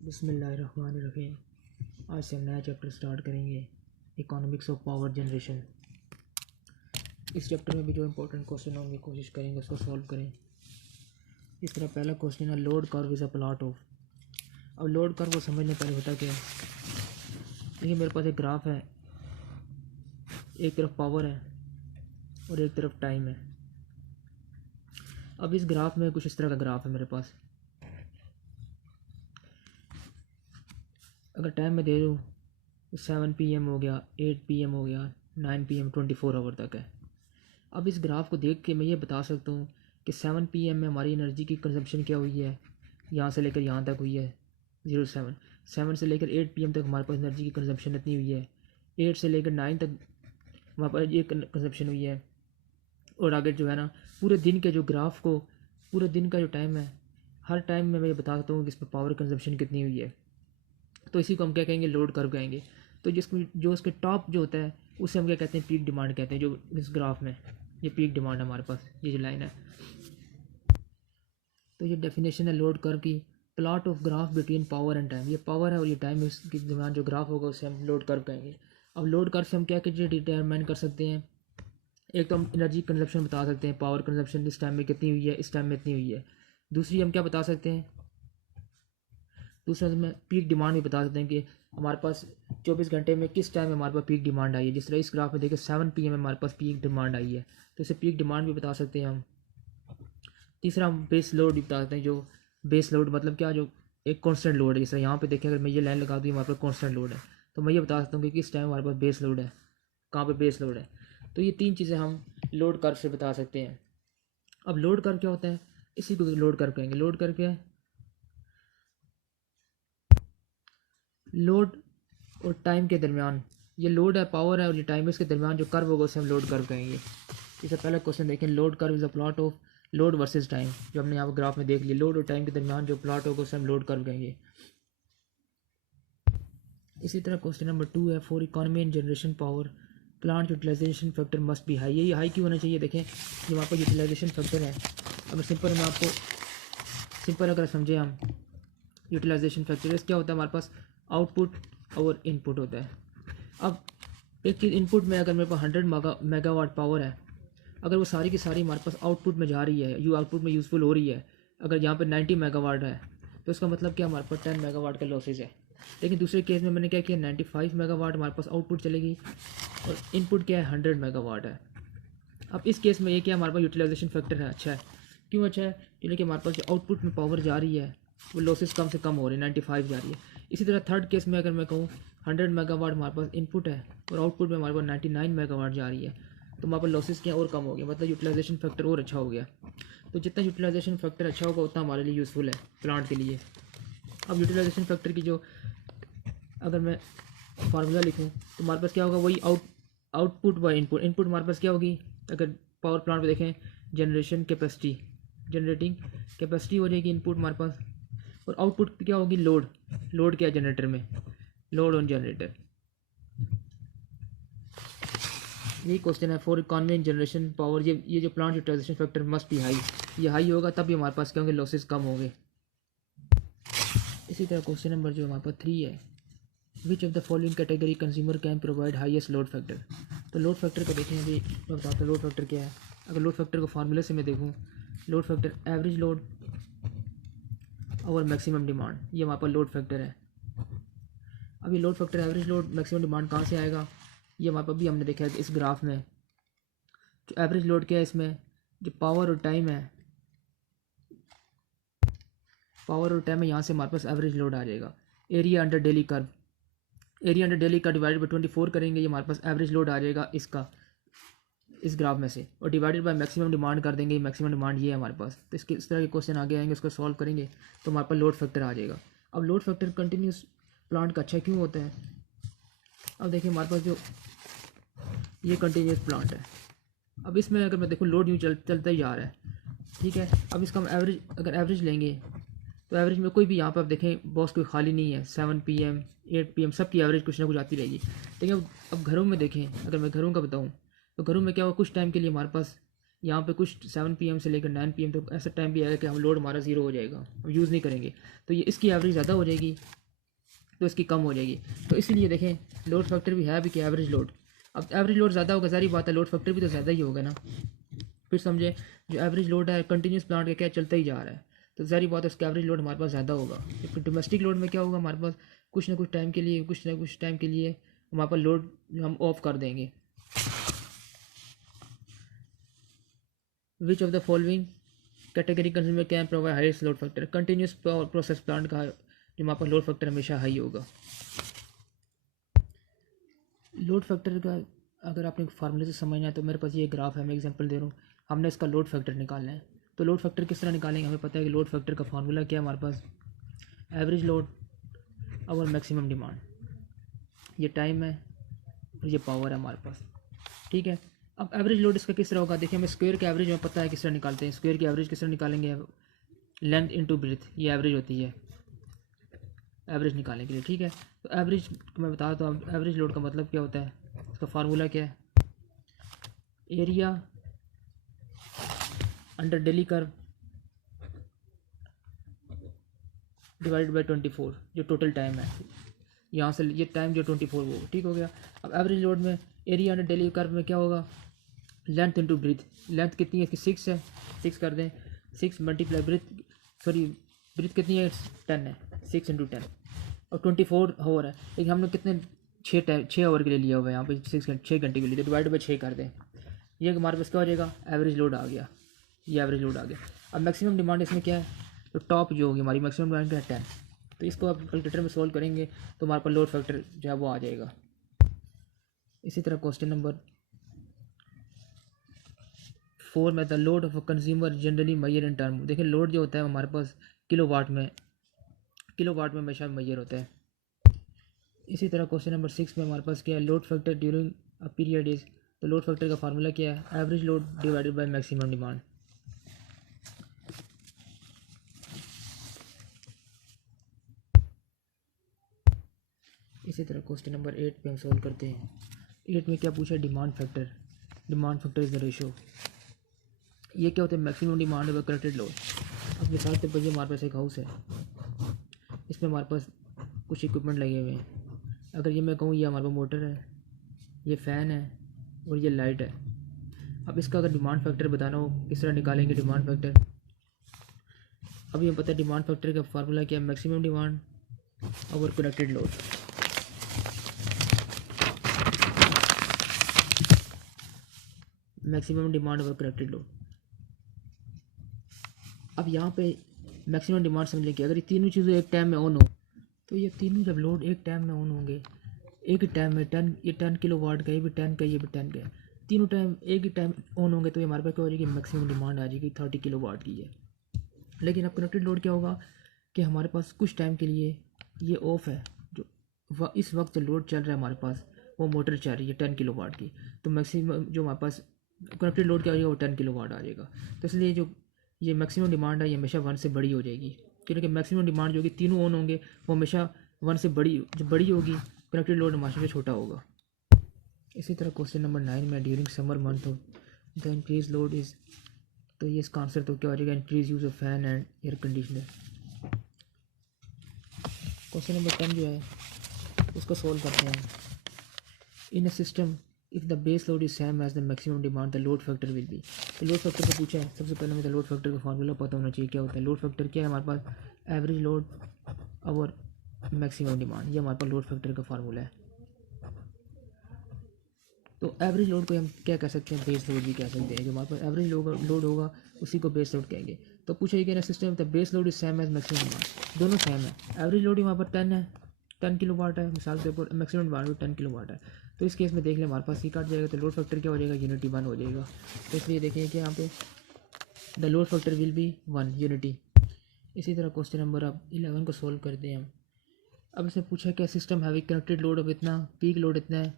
बिस्मिल्लाहिर्रहमानिर्रहीम। आज से हम नया चैप्टर स्टार्ट करेंगे, इकोनॉमिक्स ऑफ पावर जनरेशन। इस चैप्टर में भी जो इंपॉर्टेंट क्वेश्चन होंगे कोशिश करेंगे उसको सॉल्व करें। इस तरह पहला क्वेश्चन है, load curve is a plot of. अब लोड कर्व को समझने पहले होता क्या है। देखिए मेरे पास एक ग्राफ है, एक तरफ पावर है और एक तरफ टाइम है। अब इस ग्राफ में कुछ इस तरह का ग्राफ है मेरे पास। अगर टाइम में दे दूँ 7 PM हो गया, 8 PM हो गया, 9 PM, 24 आवर तक है। अब इस ग्राफ को देख के मैं ये बता सकता हूँ कि 7 PM में हमारी एनर्जी की कंजप्शन क्या हुई है, यहाँ से लेकर यहाँ तक हुई है 07। 7 से लेकर 8 PM तक हमारे पास एनर्जी की कंजप्शन इतनी हुई है। 8 से लेकर 9 तक हमारे पास ये कंजप्शन हुई है। और आगे जो है ना, पूरे दिन के जो ग्राफ को, पूरे दिन का जो टाइम है, हर टाइम में मैं ये बता सकता हूँ कि इस पर पावर कंजप्शन कितनी हुई है। तो इसी को हम क्या कहेंगे, लोड कर्व कहेंगे। तो जिसको जो उसके टॉप जो होता है उसे हम क्या कहते हैं, पीक डिमांड कहते हैं। जो इस ग्राफ में ये पीक डिमांड है हमारे पास, ये जो लाइन है। तो ये डेफिनेशन है लोड कर्व की, plot of graph between power and time. ये पावर है और ये टाइम, इसके दरमियान जो ग्राफ होगा उसे हम लोड कर्व कहेंगे। अब लोड कर्व से हम क्या क्या डिटरमाइन कर सकते हैं। एक तो हम एनर्जी कंजप्शन बता सकते हैं, पावर कंजप्शन इस टाइम में कितनी हुई है, इस टाइम में इतनी हुई है। दूसरी हम क्या बता सकते हैं, दूसरा में पीक डिमांड भी बता सकते हैं कि हमारे पास 24 घंटे में किस टाइम में हमारे पास पीक डिमांड आई है। जिस तरह इस ग्राफ में देखिए 7 PM में हमारे पास पीक डिमांड आई है, तो इसे पीक डिमांड भी बता सकते हैं हम। तीसरा हम बेस लोड भी बता सकते हैं। जो बेस लोड मतलब क्या, जो एक कॉन्स्टेंट लोड है। जिस तरह यहाँ पे देखें, अगर मैं ये लाइन लगा दूँ हमारे पास कॉन्स्टेंट लोड है, तो मैं ये बता सकता हूँ कि किस टाइम हमारे पास बेस लोड है, कहाँ पे बेस लोड है। तो ये तीन चीज़ें हम लोड कर्व से बता सकते हैं। अब लोड कर्व क्या होता है, इसी को लोड कर्व कहेंगे। लोड कर्व क्या है, लोड और टाइम के दरमियान, ये लोड है, पावर है और ये टाइम है, इसके दरमियान जो कर्व होगा उसे हम लोड कर्व कहेंगे। इससे पहला क्वेश्चन देखें, load curve is a plot of load versus time. जो हमने यहाँ पर ग्राफ में देख लिया, लोड और टाइम के दरमियान जो प्लॉट होगा उसे हम लोड कर्व कहेंगे। इसी तरह क्वेश्चन नंबर 2 है, for economy and generation power plant utilisation factor must be high. ये हाई क्यों होना चाहिए। देखें जो वहाँ पर यूटिलाइजेशन फैक्टर है, अगर सिंपल मैं आपको सिंपल अगर समझे हम, यूटिलाइजेशन फैक्टर क्या होता है, हमारे पास आउटपुट और इनपुट होता है। अब एक चीज़ इनपुट में, अगर मेरे पास 100 मेगावाट पावर है, अगर वो सारी की सारी हमारे पास आउटपुट में जा रही है, आउटपुट में यूज़फुल हो रही है, अगर यहाँ पर 90 मेगावाट है, तो इसका मतलब क्या, हमारे पास 10 मेगावाट का लॉसेज है। लेकिन दूसरे केस में मैंने क्या किया, 95 मेगावाट हमारे पास आउटपुट चलेगी और इनपुट क्या है, 100 मेगावाट है। अब इस केस में ये क्या, हमारे पास यूटिलाइजेशन फैक्टर है, अच्छा है। क्यों अच्छा है, क्योंकि हमारे पास जो आउटपुट में पावर जा रही है वो लॉसेस कम से कम हो रहे हैं, 95 जा रही है। इसी तरह थर्ड केस में अगर मैं कहूँ 100 मेगावाट हमारे पास इनपुट है और आउटपुट में हमारे पास 99 मेगावाट जा रही है, तो हमारे पास लॉसेस क्या और कम हो गया, मतलब यूटिलाइजेशन फैक्टर और अच्छा हो गया। तो जितना यूटिलाइजेशन फैक्टर अच्छा होगा उतना हमारे लिए यूज़फुल है प्लांट के लिए। अब यूटिलाइजेशन फैक्टर की जो अगर मैं फार्मूला लिखूँ तो हमारे पास क्या होगा, वही आउटपुट बाय इनपुट। इनपुट हमारे पास क्या होगी, अगर पावर प्लांट पे देखें, जनरेशन कैपेसिटी, जनरेटिंग कैपेसिटी हो जाएगी इनपुट हमारे पास, और आउटपुट क्या होगी, लोड। लोड क्या है जनरेटर में, लोड ऑन जनरेटर। यही क्वेश्चन है, for economy and generation power, ये जो plant utilisation factor must be high, ये हाई होगा तब भी हमारे पास क्या होंगे, लॉसेस कम होंगे। इसी तरह क्वेश्चन नंबर जो हमारे पास 3 है, which of the following category consumer can provide highest load factor. तो लोड फैक्टर को देखें, अभी मैं बताता हूँ लोड फैक्टर क्या है। अगर लोड फैक्टर को फार्मूले से मैं देखूँ, लोड फैक्टर एवरेज लोड और मैक्सिमम डिमांड, ये हमारे पास लोड फैक्टर है। अभी load factor average load maximum demand कहाँ से आएगा, ये हमारे पास भी हमने देखा है इस ग्राफ में। जो एवरेज लोड क्या है, इसमें जो पावर और टाइम है, पावर और टाइम है, यहाँ से हमारे पास एवरेज लोड आ जाएगा। Area under daily curve, area under daily का डिवाइडेड बाई 24 करेंगे, ये हमारे पास एवरेज लोड आ जाएगा इसका, इस ग्राफ में से, और डिवाइडेड बाय मैक्सिमम डिमांड कर देंगे। मैक्सिमम डिमांड ये है हमारे पास। तो इसके इस तरह के क्वेश्चन आगे आएंगे, उसको सॉल्व करेंगे तो हमारे पास लोड फैक्टर आ जाएगा। अब लोड फैक्टर कंटिन्यूस प्लांट का अच्छा क्यों होता है। अब देखिए हमारे पास जो ये कंटिन्यूस प्लांट है, अब इसमें अगर मैं देखूँ लोड यूँ चलता ही जा रहा है, ठीक है। अब इसका हम एवरेज, अगर एवरेज लेंगे तो एवरेज में कोई भी, यहाँ पर आप देखें बॉस कोई खाली नहीं है, 7 PM 8 PM सबकी एवरेज कुछ ना कुछ आती रहेगी। लेकिन अब घरों में देखें, अगर मैं घरों का बताऊँ तो घरों में क्या हुआ, कुछ टाइम के लिए हमारे पास यहाँ पे कुछ 7 PM से लेकर 9 PM तक ऐसा टाइम भी आएगा कि हम लोड हमारा ज़ीरो हो जाएगा, हम यूज़ नहीं करेंगे, तो ये इसकी एवरेज ज़्यादा हो जाएगी तो इसकी कम हो जाएगी। तो इसीलिए देखें लोड फैक्टर भी है भी कि एवरेज लोड, अब एवरेज लोड ज़्यादा होगा, सारी बात है, लोड फैक्टर भी तो ज़्यादा ही होगा ना। फिर समझे जो एवरेज लोड है कंटिन्यूस प्लांट का क्या चलता ही जा रहा है, तो सारी बात है उसका एवरेज लोड हमारे पास ज़्यादा होगा। जबकि डोमेस्टिक लोड में क्या होगा, हमारे पास कुछ ना कुछ टाइम के लिए हमारे पास लोड हम ऑफ कर देंगे। Which of the following category consumer can provide highest load factor, continuous process plant का जो हमारे पास लोड फैक्टर हमेशा हाई होगा। लोड फैक्टर का अगर आपने फार्मूले से समझना है तो मेरे पास ये ग्राफ है, मैं एग्जांपल दे रहा हूँ। हमने इसका लोड फैक्टर निकालना है, तो लोड फैक्टर किस तरह निकालेंगे, हमें पता है कि लोड फैक्टर का फार्मूला क्या है हमारे पास, एवरेज लोड और मैक्सिमम डिमांड, ये टाइम है और ये पावर है हमारे पास, ठीक है। अब एवरेज लोड इसका किस तरह होगा, देखिए हमें स्क्वायर के एवरेज में पता है किस तरह निकालते हैं, स्क्वायर की एवरेज किस तरह निकालेंगे, लेंथ इंटू ब्रेथ, ये एवरेज होती है एवरेज निकालने के लिए, ठीक है। तो एवरेज मैं बता दूँ अब एवरेज लोड का मतलब क्या होता है, इसका फार्मूला क्या है, area under daily curve divided by 24, जो टोटल टाइम है, यहाँ से ये टाइम जो 24 वो ठीक हो गया। अब एवरेज लोड में एरिया अंडर डेली कर्व में क्या होगा, लेंथ इंटू ब्रीथ, लेंथ कितनी है कि 6 है, 6 कर दें, 6 मल्टीप्लाई ब्रीथ, सॉरी ब्रीथ कितनी है 10 है, 6 इंटू 10 और 24 आवर है, लेकिन हमने कितने 6 आवर के लिए लिया हुआ है यहाँ पे, 6 घंटे के लिए, डिवाइड बाई 6 कर दें, ये हमारे पास क्या हो जाएगा, एवरेज लोड आ गया, ये एवरेज लोड आ गया। अब मैक्सिमम डिमांड इसमें क्या है, तो टॉप जो होगी हमारी मैक्सिमम डिमांड क्या है 10, तो इसको आप कैलकुलेटर में सोल्व करेंगे तो हमारे पास लोड फैक्टर जो है वो आ जाएगा। इसी तरह क्वेश्चन नंबर 4 में the load of a consumer generally measure in term, देखिए लोड जो होता है हमारे पास किलोवाट में हमेशा मेजर होता है। इसी तरह क्वेश्चन नंबर 6 में हमारे पास क्या है, load factor during a period is, तो लोड फैक्टर का फार्मूला क्या है, average load divided by maximum demand. इसी तरह क्वेश्चन नंबर 8 पे हम सॉल्व करते हैं। 8 में क्या पूछा, demand factor is the ratio, ये क्या होता है, maximum demand over corrected load. अब मिसाल के तौर पर हमारे पास एक हाउस है, इसमें हमारे पास कुछ इक्विपमेंट लगे हुए हैं, अगर ये मैं कहूँ ये हमारे पास मोटर है, ये फ़ैन है और ये लाइट है। अब इसका अगर डिमांड फैक्टर बताना हो किस तरह निकालेंगे डिमांड फैक्टर, अभी हमें पता है डिमांड फैक्टर का फार्मूला क्या है, maximum demand over connected load. Maximum demand over connected load. अब यहाँ पे मैक्सिमम डिमांड समझ लेंगे, अगर ये तीनों चीज़ें एक टाइम में ऑन हो, तो ये तीनों जब लोड एक टाइम में ऑन होंगे, एक ही टाइम में 10, ये 10 किलो वाट का, ये भी 10 का, ये भी 10 का, तीनों टाइम एक ही टाइम ऑन होंगे, तो ये हमारे पास क्या हो जाएगी, मैक्सिमम डिमांड आ जाएगी 30 किलो वाट की है। लेकिन अब कनेक्टेड लोड क्या होगा कि हमारे पास कुछ टाइम के लिए ये ऑफ है, जो इस वक्त जो लोड चल रहा है हमारे पास वो मोटर चल रही है 10 किलो वाट की, तो मैक्सिमम जो हमारे पास कनेक्टेड लोड क्या हो जाएगा, वो 10 किलो वाट आ जाएगा। तो इसलिए जो ये मैक्सिमम डिमांड है ये हमेशा 1 से बड़ी हो जाएगी, क्योंकि मैक्सिमम डिमांड जो होगी तीनों ऑन होंगे वो हमेशा 1 से बड़ी, जो बड़ी होगी कनेक्टेड लोड हमारे से छोटा होगा। इसी तरह क्वेश्चन नंबर 9 में during summer month the increase load is, तो ये इसका आंसर तो क्या हो जाएगा, increase use of fan and air conditioner. Question number 10 जो है उसको सोल्व करते हैं। In a system if the base load is same as the maximum demand the load factor will be, तो लोड फैक्टर को पूछा है, सबसे पहले हमें लोड फैक्टर का फार्मूला पता होना चाहिए क्या होता है। लोड फैक्टर क्या है हमारे पास, एवरेज लोड और मैक्सिमम डिमांड, ये हमारे पास लोड फैक्टर का फार्मूला है। तो एवरेज लोड को हम क्या कह सकते हैं, बेस लोड भी कह सकते हैं, जो हमारे पास एवरेज लोड होगा उसी को बेस लोड कहेंगे। तो पूछा ये कहना system the base load is same as maximum demand, दोनों सेम है, एवरेज लोड हमारे पास 10 है, 10 किलो वाट है, मिसाल के ऊपर मैक्सिमम डिमांड भी 10 किलो वाट है। तो इस केस में देख लें हमारे पास ही काट जाएगा, तो लोड फैक्टर क्या हो जाएगा, यूनिटी 1 हो जाएगा। तो इसलिए देखें कि यहाँ पे the load factor will B 1 unity. इसी तरह क्वेश्चन नंबर अब 11 को सोल्व करते हैं हम। अब इसने पूछा क्या सिस्टम हैवी कनेक्टेड लोड अब इतना, पीक लोड इतना है,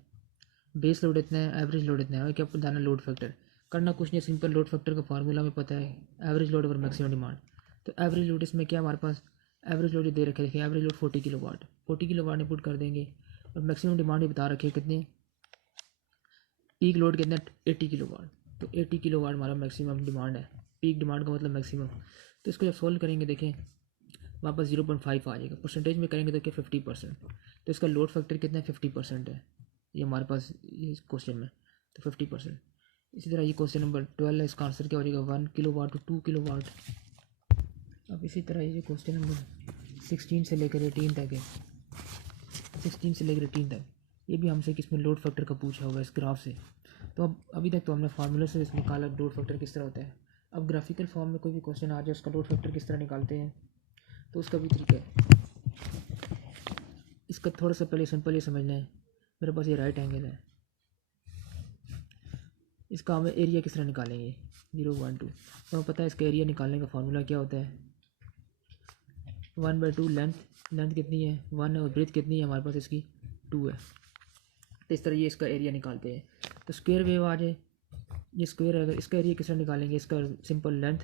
बेस लोड इतना है, एवरेज लोड इतना है, और क्या बताना लोड फैक्टर, करना कुछ नहीं, सिंपल लोड फैक्टर का फार्मूला में पता है, एवरेज लोड और मैक्सिमम डिमांड। तो एवरेज लोड इसमें क्या हमारे पास, एवरेज लोड दे रखे देखिए, average load 40 kilowatt, 40 kilowatt input कर देंगे, और मैक्सिमम डिमांड भी बता रखे कितने, पीक लोड कितना 80 किलो वाट, तो 80 किलोवाट हमारा मैक्सिमम डिमांड है। पीक डिमांड का मतलब मैक्सिमम। तो इसको जब सोल्व करेंगे देखें वहाँ पर 0.5 आ जाएगा। परसेंटेज में करेंगे तो क्या 50%। तो इसका लोड फैक्टर कितना है 50% है ये हमारे पास इस क्वेश्चन में, तो 50%। इसी तरह ये क्वेश्चन नंबर 12 है, इसका आंसर क्या हो जाएगा 1 किलोवाट टू 2 किलोवाट। अब इसी तरह ये क्वेश्चन नंबर 16 से लेकर 18 तक है, 16 से लेकर 18 तक ये भी हमसे किसमें लोड फैक्टर का पूछा होगा इस ग्राफ से। तो अब अभी तक तो हमने फार्मूला से इसमें निकाला लोड फैक्टर किस तरह होता है। अब ग्राफिकल फॉर्म में कोई भी क्वेश्चन आ जाए उसका लोड फैक्टर किस तरह निकालते हैं तो उसका भी तरीका है। इसका थोड़ा सा पहले सिंपल ये समझना है, मेरे पास ये राइट एंगल है, इसका हमें एरिया किस तरह निकालेंगे 0.2। तो हमें पता है इसका एरिया निकालने का फार्मूला क्या होता है 1/2 लेंथ कितनी है 1 है और ब्रेथ कितनी है हमारे पास इसकी 2 है। तो इस तरह ये इसका एरिया निकालते हैं। तो स्क्वायर वेव आ जाए, ये स्क्वायर है, अगर इसका एरिया किस तरह निकालेंगे इसका सिंपल लेंथ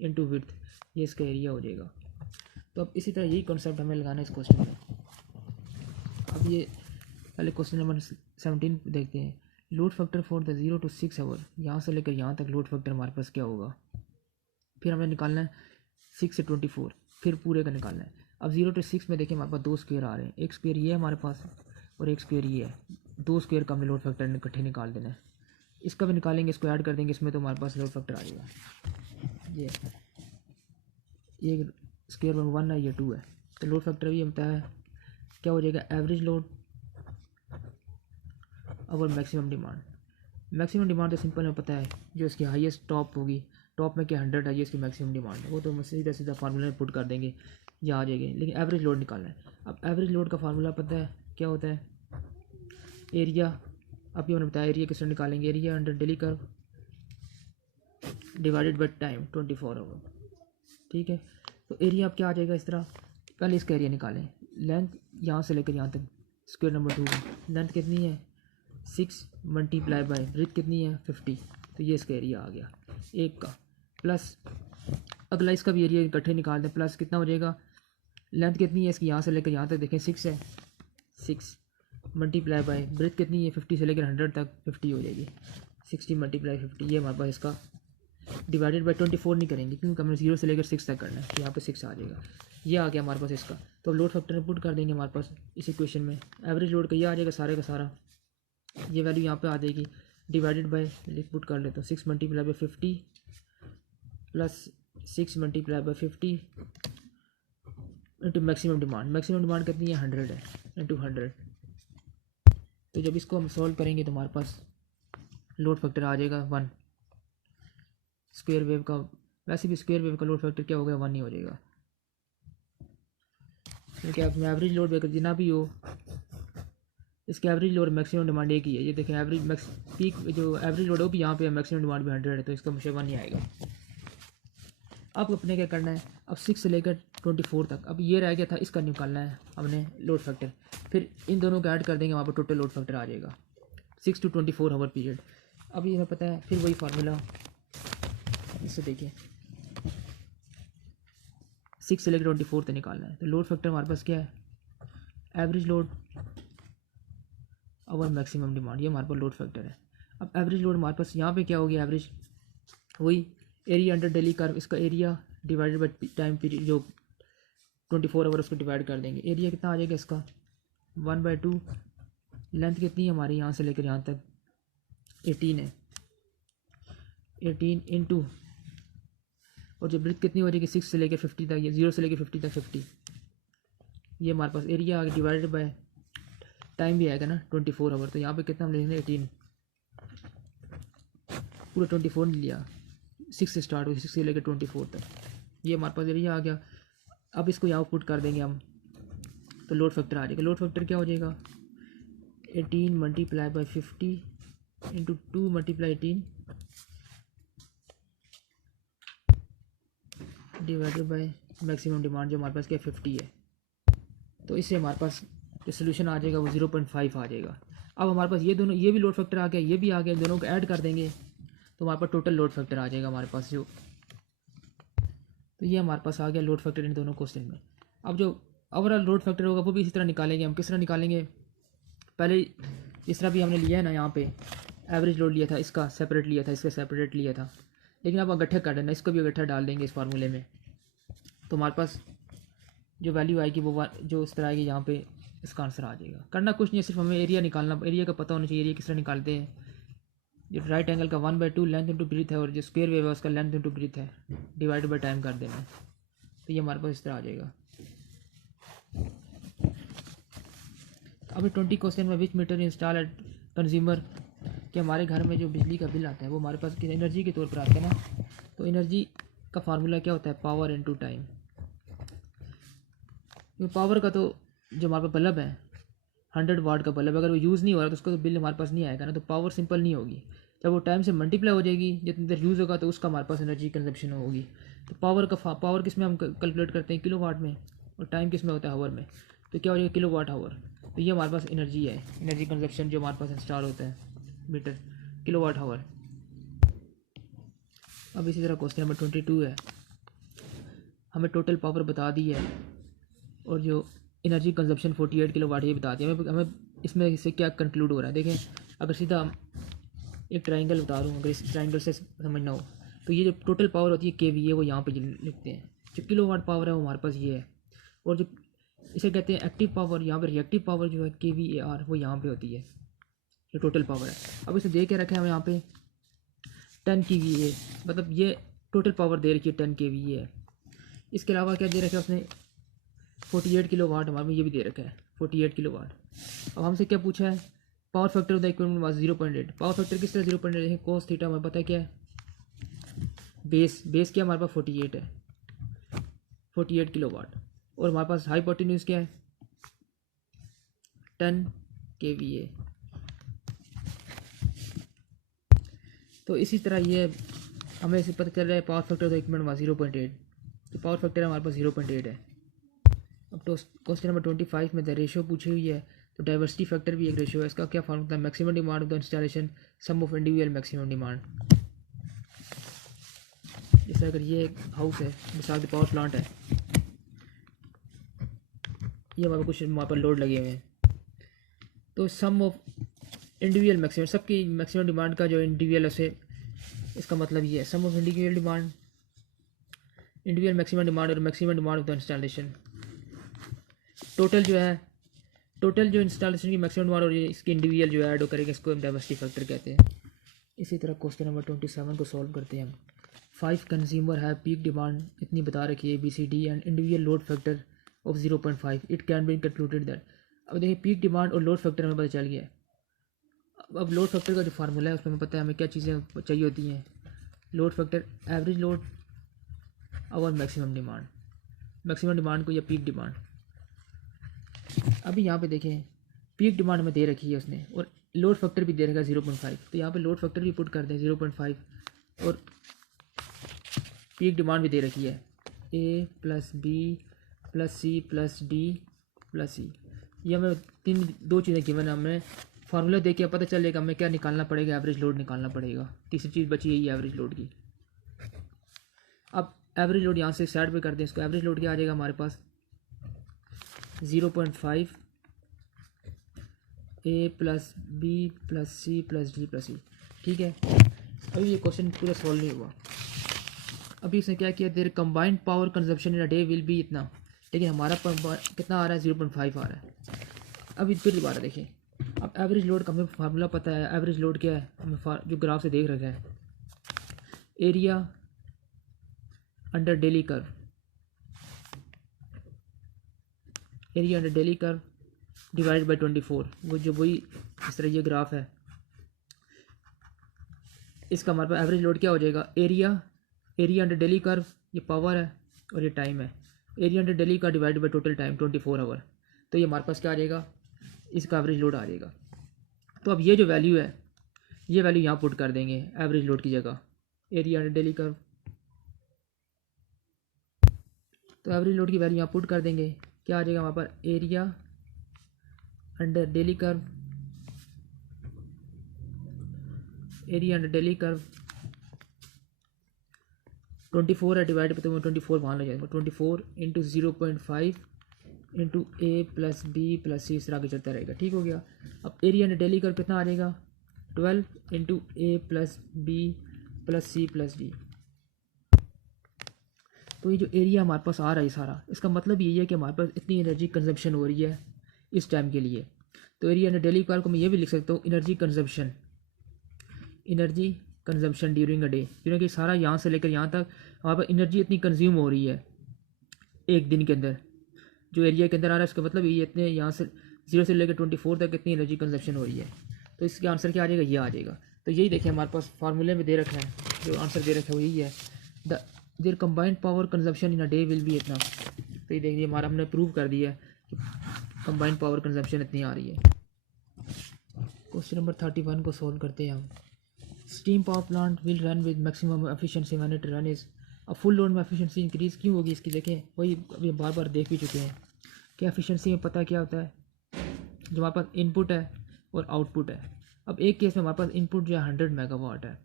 इनटू विड्थ, ये इसका एरिया हो जाएगा। तो अब इसी तरह यही कॉन्सेप्ट हमें लगाना है इस क्वेश्चन में। अब ये पहले क्वेश्चन नंबर 17 देखते हैं। Load factor for the 0 to 6 hour, यहाँ से लेकर यहाँ तक लोड फैक्टर हमारे पास क्या होगा। फिर हमें निकालना है 6 से 24, फिर पूरे का निकालना है। अब 0 to 6 में देखिए हमारे पास 2 स्क्वायर आ रहे हैं, एक स्क्वायर ये है हमारे पास और एक स्क्वायर ये है, 2 स्क्वायर का हमें लोड फैक्टर इकट्ठे निकाल देना है। इसका भी निकालेंगे, इसको ऐड कर देंगे इसमें तो हमारे पास लोड फैक्टर आ जाएगा। ये स्क्वायर 1 है, ये 2 है। तो लोड फैक्टर भी होता है क्या हो जाएगा एवरेज लोड और मैक्सिमम डिमांड। मैक्सिमम डिमांड तो सिंपल है पता है, जो इसकी हाईएस्ट टॉप होगी, टॉप में क्या 100 है ये इसकी मैक्सिमम डिमांड है, वो तो हम सीधा सीधा फार्मूला में पुट कर देंगे ये आ जाएगी। लेकिन एवरेज लोड निकालना है। अब एवरेज लोड का फार्मूला पता है क्या होता है एरिया। अभी उन्होंने बताया एरिया किस तरह निकालेंगे, area under daily curve divided by time 24 hour. ठीक है, तो एरिया अब क्या आ जाएगा इस तरह, पहले इसका एरिया निकालें। लेंथ यहाँ से लेकर यहाँ तक स्क्वायर नंबर 2 लेंथ कितनी है 6 मल्टीप्लाई बाय ब्रेथ कितनी है 50। तो ये इसका एरिया आ गया एक का। प्लस अगला इसका भी एरिया इकट्ठे निकाल दें, प्लस कितना हो जाएगा लेंथ कितनी है इसकी यहाँ से लेकर यहाँ तक देखें 6 है, 6 मल्टीप्लाई बाय ब्रेथ कितनी है 50 से लेकर 100 तक 50 हो जाएगी, 60 मल्टीप्लाई 50। ये हमारे पास इसका डिवाइडेड बाई 24 नहीं करेंगे क्योंकि हमें 0 से लेकर 6 तक करना है, तो यहाँ पे 6 आ जाएगा। ये आ गया हमारे पास इसका। तो लोड फैक्टर पुट कर देंगे हमारे पास इस इक्वेशन में। एवरेज लोड का ये आ जाएगा सारे का सारा, ये वैल्यू यहाँ पे आ जाएगी डिवाइडेड बाय पुट कर लेता हूँ 6 multiply by 50 plus 6 multiply by 50 into maximum demand. Maximum demand कितनी है 100 है इंटू 100। तो जब इसको हम सॉल्व करेंगे तो हमारे पास लोड फैक्टर आ जाएगा 1। स्क्वायर वेव का वैसे भी स्क्वायर वेव का लोड फैक्टर क्या हो गया 1 ही हो जाएगा, क्योंकि आप एवरेज लोड बेकर जितना भी हो इसके एवरेज लोड मैक्सिमम डिमांड एक ही है। ये देखें एवरेज मैक्स पीक जो एवरेज लोड है वो भी यहाँ पे मैक्सिमम डिमांड भी 100 है, तो इसका मुझे 1 नहीं आएगा। अब अपने क्या करना है, अब 6 से लेकर 24 तक, अब ये रह गया था इसका निकालना है हमने लोड फैक्टर। फिर इन दोनों को ऐड कर देंगे, वहाँ पर टोटल लोड फैक्टर आ जाएगा 6 to 24 आवर पीरियड। अब ये हमें पता है, फिर वही फार्मूला इससे देखिए 6 से लेकर 24 तक निकालना है। तो लोड फैक्टर हमारे पास क्या है एवरेज लोड और मैक्सिमम डिमांड, ये हमारे पास लोड फैक्टर है। अब एवरेज लोड हमारे पास यहाँ पे क्या हो गया एवरेज, वही एरिया अंडर डेली कर्व, इसका area divided by time period जो 24 आवर उसको डिवाइड कर देंगे। एरिया कितना आ जाएगा इसका 1/2। लेंथ कितनी है हमारी यहाँ से लेकर यहाँ तक 18 है, 18 इंटू और जो ब्रेथ कितनी हो जाएगी 6 से लेकर 50 तक, ये 0 से लेकर 50 तक 50। ये हमारे पास एरिया आ गया डिवाइडेड बाय टाइम भी आएगा ना 24 आवर। तो यहाँ पे कितना हम ले लेंगे 18, पूरा 24 नहीं लिया, 6 से स्टार्ट हुई 6 से लेकर 24 तक। ये हमारे पास एरिया आ गया। अब इसको यहाँ पुट कर देंगे हम, तो लोड फैक्टर आ जाएगा। लोड फैक्टर क्या हो जाएगा 18 multiply by 50 into 2 multiply 18 divided by maximum demand जो हमारे पास क्या 50 है। तो इससे हमारे पास जो सोल्यूशन आ जाएगा वो 0.5 आ जाएगा। अब हमारे पास ये दोनों, ये भी लोड फैक्टर आ गया, ये भी आ गया, दोनों को ऐड कर देंगे तो हमारे पास टोटल लोड फैक्टर आ जाएगा हमारे पास जो। तो ये हमारे पास आ गया लोड फैक्टर इन दोनों क्वेश्चन में। अब जो ओवरऑल लोड फैक्टर होगा वो भी इसी तरह निकालेंगे हम। किस तरह निकालेंगे, पहले इस तरह भी हमने लिया है ना यहाँ पे एवरेज लोड लिया था, इसका सेपरेट लिया था, इसका सेपरेट लिया था, लेकिन अब अगट्ठा कर देना, इसको भी अगट्ठा डाल देंगे इस फार्मूले में, तो हमारे पास जो वैल्यू आएगी वो जो इस तरह आएगी यहाँ पे, इसका आंसर आ जाएगा। करना कुछ नहीं है, सिर्फ हमें एरिया निकालना, एरिया का पता होना चाहिए। एरिया किस तरह निकालते हैं, जो राइट एंगल का 1/2 लेंथ इंटू ब्रीथ है और जो स्क्वायर वेव है उसका लेंथ इंटू ब्रीथ है, डिवाइड बाई टाइम कर देना है, तो ये हमारे पास इस तरह आ जाएगा। अभी 20 क्वेश्चन में विच मीटर इंस्टॉल एट कंज्यूमर, कि हमारे घर में जो बिजली का बिल आता है वो हमारे पास एनर्जी के तौर पर आता है ना, तो एनर्जी का फार्मूला क्या होता है, पावर इनटू टाइम। पावर का तो जो हमारे पास बल्ब है 100 वाट का बल्ब, अगर वो यूज़ नहीं हो रहा तो उसका तो बिल हमारे पास नहीं आएगा ना, तो पावर सिंपल नहीं होगी। जब वो टाइम से मल्टीप्लाई हो जाएगी, जितनी देर यूज़ होगा तो उसका हमारे पास एनर्जी कंजप्शन होगी। तो पावर किस में हम कैलकुलेट करते हैं, किलो वाट में, और टाइम किस में होता है, हावर में, तो क्या हो जाएगा, किलो वाट हावर। तो ये हमारे पास एनर्जी है, एनर्जी कंजप्शन जो हमारे पास इंस्टॉल होता है मीटर, किलो वाट हावर। अब इसी तरह क्वेश्चन नंबर 22 है, हमें टोटल पावर बता दी है और जो एनर्जी कंजप्शन 48 किलो वाट ये बता दिया। हमें इसमें इससे क्या कंक्लूड हो रहा है, देखें, अगर सीधा एक ट्राइंगल बता दूँ, अगर इस ट्राइंगल से समझना हो तो ये जो टोटल पावर होती है KVA वो यहाँ पे लिखते हैं, जो किलो वाट पावर है वो हमारे पास ये है, और जो इसे कहते हैं एक्टिव पावर, यहाँ पे रिएक्टिव पावर जो है KVAR वो यहाँ पे होती है, जो टोटल पावर है। अब इसे दे के रखे हैं यहाँ पे 10 KVA, मतलब ये टोटल पावर दे रखी है 10 KVA है। इसके अलावा क्या दे रखा है उसने, 48 किलो वाट, हमारे में ये भी दे रखा है 48 किलो वाट। अब हमसे क्या पूछा है, power factor of the equipment was 0.8। Power factor किस तरह 0.8 है, कोस थीटा हमें पता है क्या है, बेस क्या हमारे पास 48 है, 48 किलो वाट, और हमारे पास हाइपोटेन्यूज क्या है 10 KVA। तो इसी तरह ये हमें इसे पता चल रहा है power factor of the equipment was 0.8, तो पावर फैक्टर हमारे पास 0.8 है। अब तो क्वेश्चन नंबर 25 में द रेशियो पूछी हुई है, तो डाइवर्सिटी फैक्टर भी एक रेशियो है, इसका क्या फॉर्मूला है, maximum demand of the installation sum of individual maximum demand. जैसे अगर ये एक हाउस है, मिसाल के पावर प्लांट है, ये हमारे कुछ वहाँ पर लोड लगे हुए हैं, तो सम ऑफ इंडिविजुअल मैक्सिमम, सबकी मैक्सिमम डिमांड का जो इंडिविजुअल है उसे, इसका मतलब ये है sum of individual demand, individual maximum demand और maximum demand of the installation. Total जो इंस्टॉलेशन की मैक्सिमम डिमांड और इसकी इंडिविजुअल जो ऐड करेंगे, इसको डाइवर्सिटी फैक्टर कहते हैं। इसी तरह क्वेश्चन नंबर 27 को सॉल्व करते हैं हम। 5 कंज्यूमर है पीक डिमांड इतनी बता रखी है ABCD and individual load factor of 0.5, it can be concluded that. अब देखिए पीक डिमांड और लोड फैक्टर हमें पता चल गया है। अब लोड फैक्टर का जो फार्मूला है उसमें हमें पता है हमें क्या चीज़ें चाहिए होती हैं, लोड फैक्टर, एवरेज लोड और मैक्सिमम डिमांड को या पीक डिमांड। अभी यहाँ पे देखें पीक डिमांड में दे रखी है उसने, और लोड फैक्टर भी दे रखा है 0.5, तो यहाँ पे लोड फैक्टर भी पुट कर दें 0.5, और पीक डिमांड भी दे रखी है A + B + C + D + C। ये हमें दो चीज़ें गिवन है, हमें फार्मूला देख के पता चलेगा हमें क्या निकालना पड़ेगा, एवरेज लोड निकालना पड़ेगा। तीसरी चीज़ बची है एवरेज लोड की। अब एवरेज लोड यहाँ से साइड पे कर दें इसको, एवरेज लोड क्या आ जाएगा हमारे पास 0.5 A + B + C + D + C। ठीक है, अभी ये क्वेश्चन पूरा सॉल्व नहीं हुआ। अभी इसने क्या किया, their combined power consumption in a day will be इतना, लेकिन हमारा कितना आ रहा है 0.5 आ रहा है। अभी फिर दोबारा देखें, अब एवरेज लोड का हमें फार्मूला पता है, एवरेज लोड क्या है हमें जो ग्राफ से देख रखा है, area under daily curve, area under daily curve divide by 24, वो जो वही इस तरह ये ग्राफ है, इसका हमारे पास एवरेज लोड क्या हो जाएगा, एरिया अंडर डेली कर्व, ये पावर है और ये टाइम है, एरिया अंडर डेली का divide by total time 24 hour, तो ये हमारे पास क्या आ जाएगा, इसका एवरेज लोड आ जाएगा। तो अब ये जो वैल्यू है, ये वैल्यू यहाँ पुट कर देंगे एवरेज लोड की जगह, एरिया अंडर डेली कर्व, तो एवरेज लोड की वैल्यू यहाँ पुट कर देंगे, क्या आ जाएगा वहाँ पर, area under daily curve, area under daily curve 24 है, डिवाइड पे तो मैं 24 वहाँ ले जाएगा, 24 × 0.5 × A + B + C इस तरह आगे चलता रहेगा। ठीक हो गया। अब एरिया अंडर डेली कर्व कितना आ जाएगा, 12 into A plus B plus C plus D. तो ये जो एरिया हमारे पास आ रहा है सारा, इसका मतलब यही है कि हमारे पास इतनी एनर्जी कंजप्शन हो रही है इस टाइम के लिए। तो एरिया ने डेली इक्वल को मैं ये भी लिख सकता हूँ energy consumption during a day, क्योंकि सारा यहाँ से लेकर यहाँ तक हमारे पास एनर्जी इतनी कंज्यूम हो रही है एक दिन के अंदर। जो एरिया के अंदर आ रहा है इसका मतलब ये इतने यहाँ से 0 से लेकर 24 तक कितनी एनर्जी कंजप्शन हो रही है। तो इसका आंसर क्या आ जाएगा, ये आ जाएगा। तो यही देखिए हमारे पास फार्मूले में दे रखा है, जो आंसर दे रखा है वो यही है, the their combined power consumption in a day will be इतना। तो ये देखिए हमारा हमने प्रूव कर दिया है कि कंबाइंड पावर कंजप्शन इतनी आ रही है। क्वेश्चन नंबर 31 को सॉल्व करते हैं हम। Steam power plant will run with maximum efficiency when it run is अब फुल लोड में एफिशिएंसी इंक्रीज क्यों होगी इसकी, देखें वही अभी बार बार देख भी चुके हैं कि एफिशिएंसी में पता क्या होता है, जो हमारे पास इनपुट है और आउटपुट है। अब एक केस में हमारे पास इनपुट जो है 100 मेगावाट है,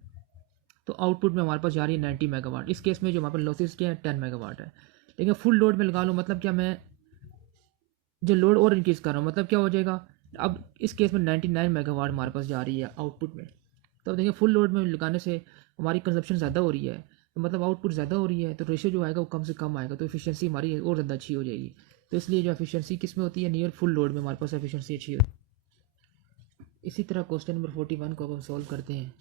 तो आउटपुट में हमारे पास जा रही है 90 मेगावाट। इस केस में जो हमारे पास लॉसेस क्या है 10 मेगावाट है। लेकिन फुल लोड में लगा लो, मतलब क्या, मैं जो लोड और इंक्रीज़ कर रहा हूँ, मतलब क्या हो जाएगा, अब इस केस में 99 मेगावाट हमारे पास जा रही है आउटपुट में। तो अब देखिए फुल लोड में लगाने से हमारी कंजप्शन ज़्यादा हो रही है, तो मतलब आउटपुट ज़्यादा हो रही है, तो रेशियो जो आएगा वो कम से कम आएगा, तो एफिशिएंसी हमारी और ज़्यादा अच्छी हो जाएगी। तो इसलिए जो एफिशिएंसी किस में होती है, नियर फुल लोड में हमारे पास एफिशिएंसी अच्छी होती है। इसी तरह क्वेश्चन नंबर 41 को अब हम सॉल्व करते हैं।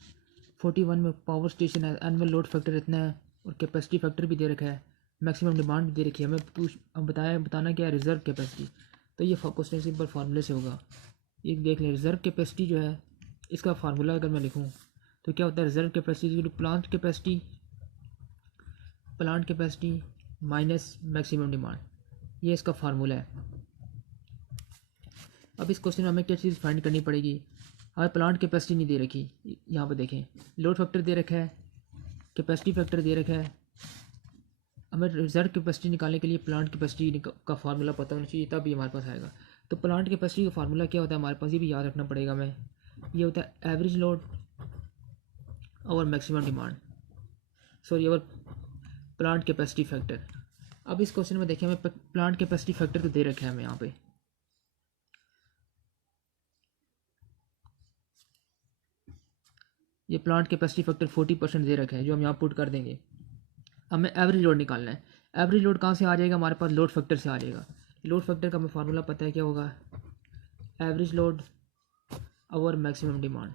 41 में पावर स्टेशन है, एनुअल लोड फैक्टर इतना है और कैपेसिटी फैक्टर भी दे रखा है, मैक्सिमम डिमांड भी दे रखी है। हमें बताना क्या है, रिजर्व कैपेसिटी। तो ये क्वेश्चन सिंपल फार्मूले से होगा। ये देख लें, रिजर्व कैपेसिटी जो है इसका फार्मूला अगर मैं लिखूँ तो क्या होता है, reserve capacity plant capacity minus maximum demand, ये इसका फार्मूला है। अब इस क्वेश्चन में हमें क्या चीज़ फाइंड करनी पड़ेगी, हमें प्लांट कैपेसिटी नहीं दे रखी, यहाँ पर देखें लोड फैक्टर दे रखा है, कैपेसिटी फैक्टर दे रखा है। हमें रिजर्व कैपेसिटी निकालने के लिए प्लांट कैपेसिटी का फार्मूला पता होना चाहिए, तभी हमारे पास आएगा। तो प्लांट कैपेसिटी का फार्मूला क्या होता है हमारे पास, ये भी याद रखना पड़ेगा हमें। ये होता है एवरेज लोड और मैक्सिमम डिमांड, सॉरी और प्लांट कैपेसिटी फैक्टर। अब इस क्वेश्चन में देखें हमें प्लांट कैपेसिटी फैक्टर तो दे रखा है हमें यहाँ पे, ये प्लांट कैपेसिटी फैक्टर 40% दे रखा है, जो हम यहाँ पुट कर देंगे। हमें एवरेज लोड निकालना है। एवरेज लोड कहाँ से आ जाएगा, हमारे पास लोड फैक्टर से आ जाएगा। लोड फैक्टर का हमें फार्मूला पता है क्या होगा, एवरेज लोड और मैक्सिमम डिमांड,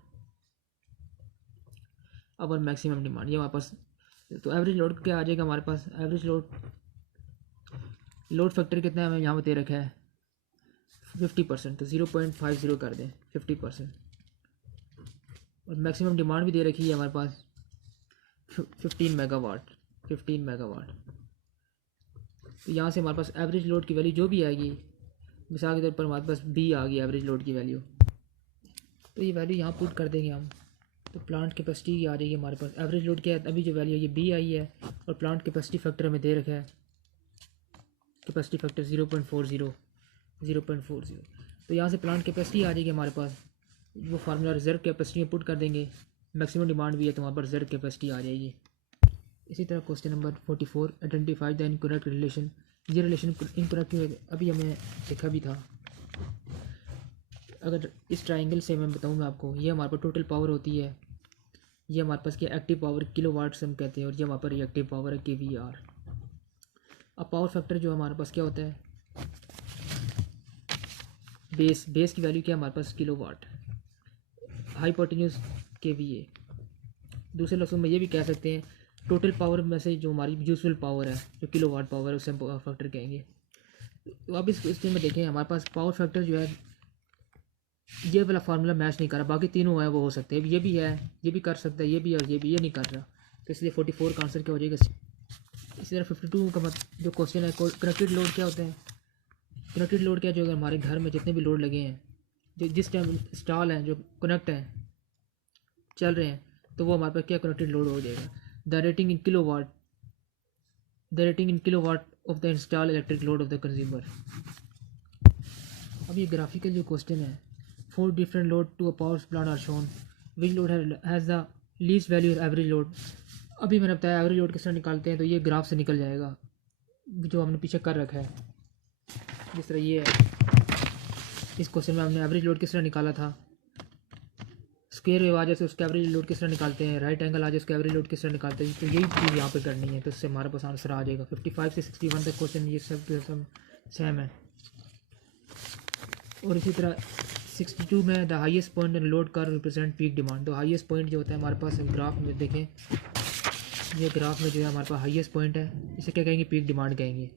ये हमारे पास। तो एवरेज लोड क्या आ जाएगा हमारे पास, एवरेज लोड फैक्टर कितना है हमें यहाँ पे दे रखा है 50%, तो 0.50 कर दें 50%। और मैक्सिमम डिमांड भी दे रखी है हमारे पास 15 मेगावाट। तो यहाँ से हमारे पास एवरेज लोड की वैल्यू जो भी आएगी, मिसाल के तौर पर हमारे पास बी आ गई एवरेज लोड की वैल्यू, तो ये वैल्यू यहाँ पुट कर देंगे हम। तो प्लांट कैपेसिटी आ जाएगी हमारे पास, एवरेज लोड क्या है अभी जो वैल्यू है ये बी आई है, और प्लांट कैपेसिटी फैक्टर हमें दे रखा है, कैपेसिटी फैक्टर 0.40। तो यहाँ से प्लांट कैपेसिटी आ जाएगी हमारे पास, वो फार्मूला रिजर्व कैपेसिटी में पुट कर देंगे। मैक्सिमम डिमांड भी है तो वहाँ पर रिजर्व कैपेसिटी आ जाएगी। इसी तरह question number 44, identify the incorrect relation. ये रिलेशन इनकरेक्ट अभी हमें देखा भी था। अगर इस ट्राइंगल से मैं बताऊँ मैं आपको, ये हमारे पास टोटल पावर होती है, ये हमारे पास क्या एक्टिव पावर किलोवाट से हम कहते हैं, और ये हमारे पास रिएक्टिव पावर है kVAR। अब पावर फैक्टर जो हमारे पास क्या होता है, बेस की वैल्यू क्या है हमारे पास किलोवाट, हाइपोटेन्यूज kVA। दूसरे लफ्ज़ों में ये भी कह सकते हैं टोटल पावर में से जो हमारी यूजफुल पावर है जो किलोवाट पावर है उसे हम पावर फैक्टर कहेंगे। तो अब इस क्वेश्चन में देखें हमारे पास पावर फैक्टर जो है ये वाला फार्मूला मैच नहीं कर रहा, बाकी तीनों है वो हो सकते हैं, ये भी है, ये भी कर सकता है, ये भी है और ये भी, ये नहीं कर रहा। तो इसलिए 44 का आंसर क्या हो जाएगा। इसी तरह 52 का जो क्वेश्चन है, कनेक्टेड लोड क्या होता है, कनेक्टेड लोड क्या, जो अगर हमारे घर में जितने भी लोड लगे हैं, जो जिस टाइम इंस्टॉल हैं, जो कनेक्ट हैं, चल रहे हैं, तो वो हमारे पास क्या कनेक्टेड लोड हो जाएगा। The rating in kilowatt of the install electric load of the consumer. अब ये ग्राफिकल जो क्वेश्चन है, 4 different load to a power plant are shown, which load has the least value average load. अभी मैंने बताया average load किस तरह निकालते हैं, तो ये ग्राफ से निकल जाएगा जो हमने पीछे कर रखा है। जिस तरह ये है, इस क्वेश्चन में हमने एवरेज लोड किस तरह निकाला था, स्क्वायर वेव आ जाए तो उसका एवरेज लोड किस तरह निकालते हैं, राइट एंगल आ जाए उसका एवरेज लोड किस तरह निकालते हैं, तो यही चीज़ यहाँ पे करनी है। तो इससे हमारे पास आंसर आ जाएगा 55 से 61 तक क्वेश्चन ये सब सेम है। और इसी तरह 62 में the highest point in load curve represent peak demand. तो हाईएस्ट पॉइंट जो होता है हमारे पास ग्राफ में देखें, ये ग्राफ में जो है हमारे पास हाईएस्ट पॉइंट है, इसे क्या कहेंगे, पीक डिमांड कहेंगे।